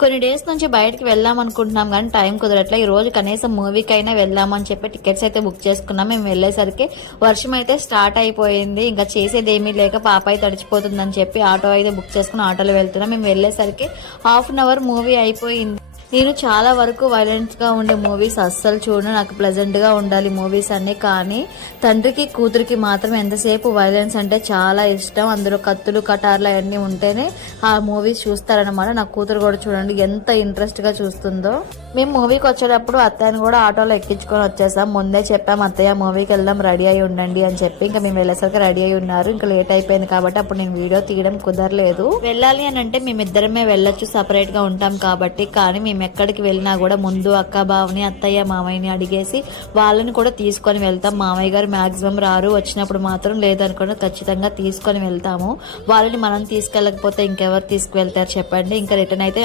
కొన్ని డేస్ నుంచి బయటకి వెళ్దాం అనుకుంటున్నాం కానీ టైం కుదరట్లే. ఈ రోజు కనీసం మూవీకి అయినా వెళ్దామని చెప్పి టికెట్స్ అయితే బుక్ చేసుకున్నాం. మేము వెళ్ళేసరికి వర్షం అయితే స్టార్ట్ అయిపోయింది. ఇంకా చేసేది ఏమీ లేక పాప అయితే తడిచిపోతుందని చెప్పి ఆటో అయితే బుక్ చేసుకుని ఆటోలో వెళ్తున్నాం. మేము వెళ్ళేసరికి హాఫ్ అన్ అవర్ మూవీ అయిపోయింది. నేను చాలా వరకు వైలెన్స్ గా ఉండే మూవీస్ అస్సలు చూడను. నాకు ప్లెజెంట్ గా ఉండాలి మూవీస్ అన్ని. కానీ తండ్రికి కూతురికి మాత్రం ఎంతసేపు వైలెన్స్ అంటే చాలా ఇష్టం. అందులో కత్తులు కటార్లు అవన్నీ ఉంటేనే ఆ మూవీస్ చూస్తారనమాట. నా కూతురు కూడా చూడండి ఎంత ఇంట్రెస్ట్ గా చూస్తుందో. మేము మూవీకి వచ్చేటప్పుడు అత్తయ్యని కూడా ఆటోలో ఎక్కించుకొని వచ్చేసాం. ముందే చెప్పాం అత్తయ్య మూవీకి వెళ్దాం రెడీ అయి ఉండండి అని చెప్పి. ఇంకా మేము వెళ్ళేసరికి రెడీ అయి ఉన్నారు. ఇంకా లేట్ అయిపోయింది కాబట్టి అప్పుడు నేను వీడియో తీయడం కుదరలేదు. వెళ్ళాలి అని అంటే మేమిద్దరమే వెళ్ళొచ్చు, సపరేట్ గా ఉంటాం కాబట్టి. కానీ మేము ఎక్కడికి వెళ్ళినా కూడా ముందు అక్క బావని అత్తయ్య మామయ్యని అడిగేసి వాళ్ళని కూడా తీసుకొని వెళ్తాం. మామయ్య గారు మాక్సిమం రారు, వచ్చినప్పుడు మాత్రం లేదనుకుంటే ఖచ్చితంగా తీసుకొని వెళ్తాము. వాళ్ళని మనం తీసుకెళ్ళకపోతే ఇంకెవరు తీసుకువెళ్తారు చెప్పండి. ఇంకా రిటర్న్ అయితే